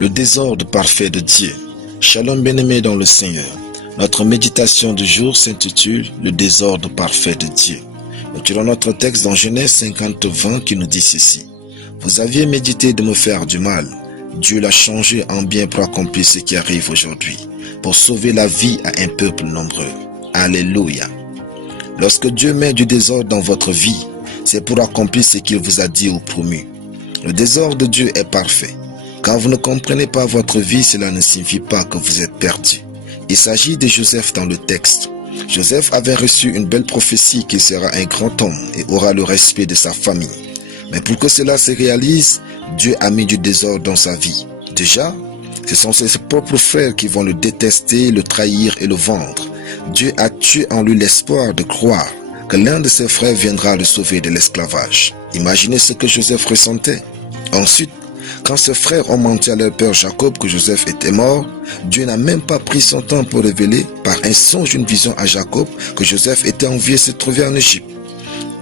Le désordre parfait de Dieu. Shalom bien-aimés dans le Seigneur. Notre méditation du jour s'intitule « Le désordre parfait de Dieu ». Nous tirons notre texte dans Genèse 50:20 qui nous dit ceci. « Vous aviez médité de me faire du mal. Dieu l'a changé en bien pour accomplir ce qui arrive aujourd'hui, pour sauver la vie à un peuple nombreux. » Alléluia. Lorsque Dieu met du désordre dans votre vie, c'est pour accomplir ce qu'il vous a dit ou promu. Le désordre de Dieu est parfait. Quand vous ne comprenez pas votre vie, cela ne signifie pas que vous êtes perdu. Il s'agit de Joseph dans le texte. Joseph avait reçu une belle prophétie qu'il sera un grand homme et aura le respect de sa famille. Mais pour que cela se réalise, Dieu a mis du désordre dans sa vie. Déjà, ce sont ses propres frères qui vont le détester, le trahir et le vendre. Dieu a tué en lui l'espoir de croire que l'un de ses frères viendra le sauver de l'esclavage. Imaginez ce que Joseph ressentait. Ensuite, quand ses frères ont menti à leur père Jacob que Joseph était mort, Dieu n'a même pas pris son temps pour révéler par un songe, une vision à Jacob que Joseph était envié se trouver en Égypte.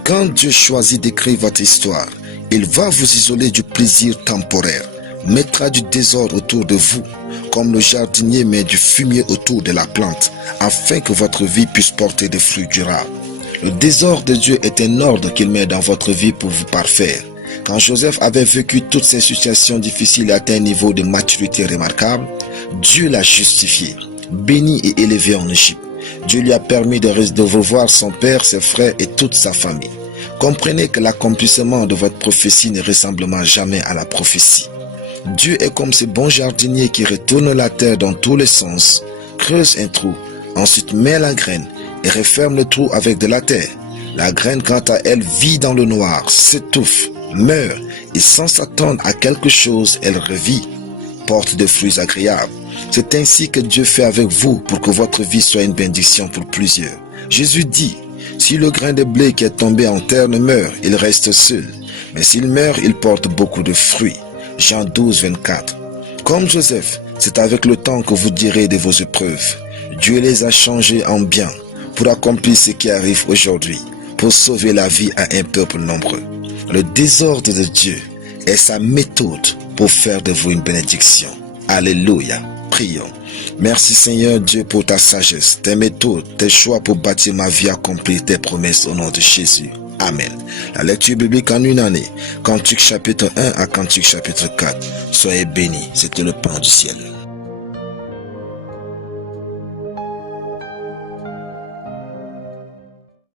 Quand Dieu choisit d'écrire votre histoire, il va vous isoler du plaisir temporaire, mettra du désordre autour de vous, comme le jardinier met du fumier autour de la plante, afin que votre vie puisse porter des fruits durables. Le désordre de Dieu est un ordre qu'il met dans votre vie pour vous parfaire. Quand Joseph avait vécu toutes ces situations difficiles et atteint un niveau de maturité remarquable, Dieu l'a justifié, béni et élevé en Égypte. Dieu lui a permis de revoir son père, ses frères et toute sa famille. Comprenez que l'accomplissement de votre prophétie ne ressemblera jamais à la prophétie. Dieu est comme ce bon jardinier qui retourne la terre dans tous les sens, creuse un trou, ensuite met la graine et referme le trou avec de la terre. La graine, quant à elle, vit dans le noir, s'étouffe, meurt et sans s'attendre à quelque chose, elle revit, porte des fruits agréables. C'est ainsi que Dieu fait avec vous pour que votre vie soit une bénédiction pour plusieurs. Jésus dit, si le grain de blé qui est tombé en terre ne meurt, il reste seul. Mais s'il meurt, il porte beaucoup de fruits. Jean 12:24. Comme Joseph, c'est avec le temps que vous direz de vos épreuves. Dieu les a changés en bien pour accomplir ce qui arrive aujourd'hui, pour sauver la vie à un peuple nombreux. Le désordre de Dieu est sa méthode pour faire de vous une bénédiction. Alléluia. Prions. Merci Seigneur Dieu pour ta sagesse, tes méthodes, tes choix pour bâtir ma vie, accomplir tes promesses au nom de Jésus. Amen. La lecture biblique en une année. Cantique chapitre 1 à Cantique chapitre 4. Soyez bénis. C'était le pain du ciel.